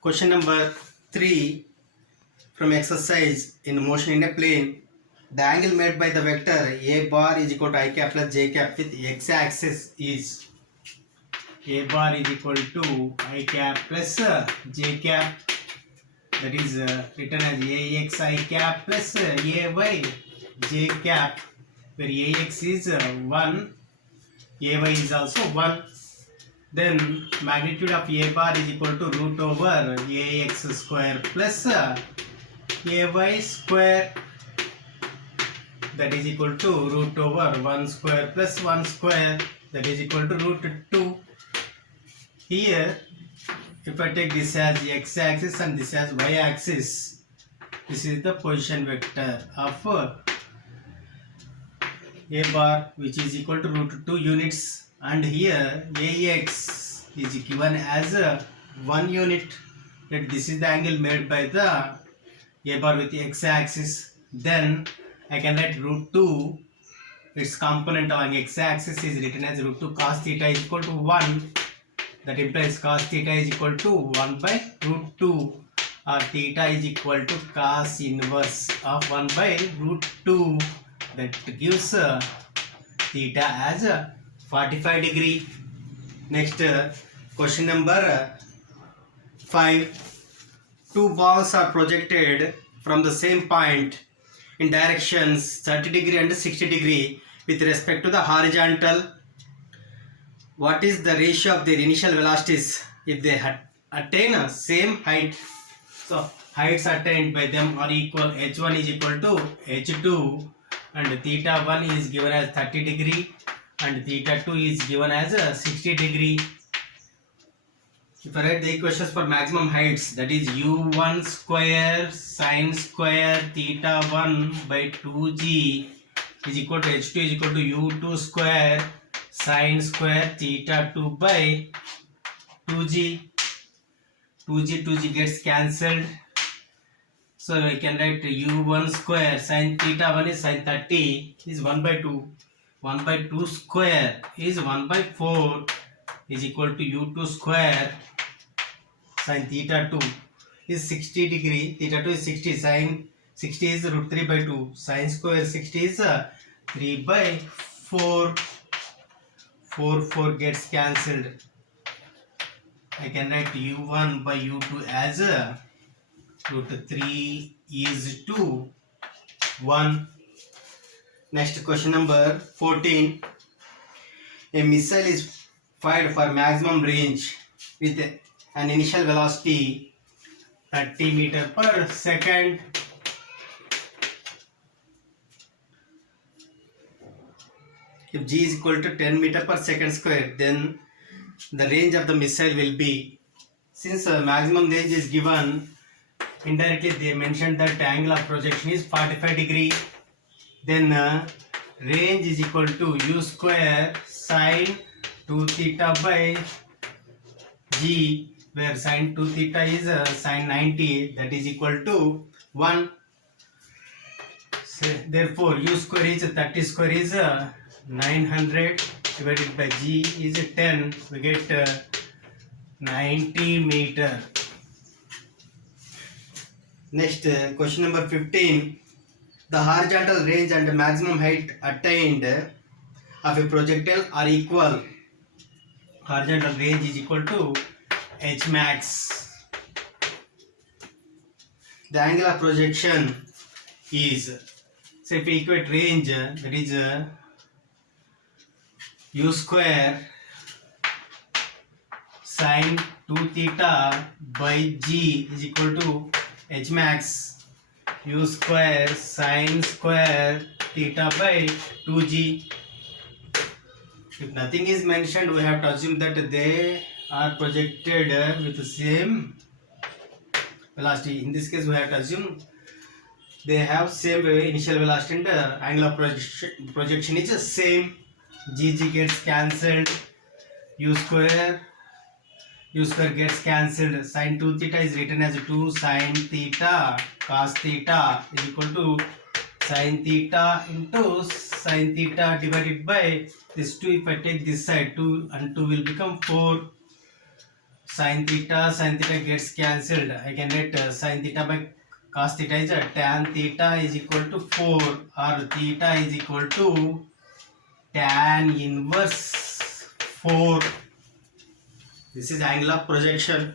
Question number 3 from exercise in motion in a plane. The angle made by the vector a bar is equal to I cap plus j cap with x-axis is a bar is equal to I cap plus j cap, that is written as ax I cap plus ay j cap, where ax is 1, ay is also 1. Then magnitude of a bar is equal to root over ax square plus ay square, that is equal to root over 1 square plus 1 square, that is equal to root 2. Here if I take this as x-axis and this as y-axis, this is the position vector of a bar, which is equal to root 2 units, and here ax is given as 1 unit. That this is the angle made by the a bar with the x-axis. Then I can write root 2, its component on x-axis is written as root 2 cos theta is equal to 1. That implies cos theta is equal to 1 by root 2, or theta is equal to cos inverse of 1 by root 2. That gives theta as 45 degree. Next, question number 5. Two balls are projected from the same point in directions 30 degree and 60 degree with respect to the horizontal. What is the ratio of their initial velocities if they attain a same height? So heights attained by them are equal. h1 is equal to h2, and theta 1 is given as 30 degree and theta 2 is given as 60 degree. If I write the equations for maximum heights, that is u1 square sine square theta 1 by 2g is equal to h2 is equal to u2 square sine square theta 2 by 2g. 2g gets cancelled, so I can write u1 square sine theta 1 is sine 30 is 1 by 2. 1 by 2 square is 1 by 4 is equal to u2 square sine theta 2 is 60 degree. Theta 2 is 60. Sine 60 is root 3 by 2. Sine square 60 is 3 by 4. 4 gets cancelled. I can write u1 by u2 as root 3 is to 1. Next, question number 14. A missile is fired for maximum range with an initial velocity 30 meter per second. If g is equal to 10 meter per second square, then the range of the missile will be, since maximum range is given, indirectly they mentioned that angle of projection is 45 degree. Then range is equal to u square sine 2 theta by g, where sine 2 theta is sine 90, that is equal to 1. So, therefore u square is 30 square is 900 divided by g is 10, we get 90 meter. Next, question number 15. The horizontal range and maximum height attained of a projectile are equal. Horizontal range is equal to h max. The angle of projection is, so if we equate range, that is u square sine 2 theta by g is equal to h max u square sine square theta by 2g. If nothing is mentioned, we have to assume that they are projected with the same velocity. In this case, we have to assume they have same initial velocity and angle of projection is the same. G gets cancelled. U square gets cancelled. Sine 2 theta is written as 2 sine theta cos theta is equal to sine theta into sine theta divided by this 2. If I take this side, 2 and 2 will become 4. sin theta gets cancelled. I can write sin theta by cos theta is tan theta is equal to 4, or theta is equal to tan inverse 4. This is angle of projection.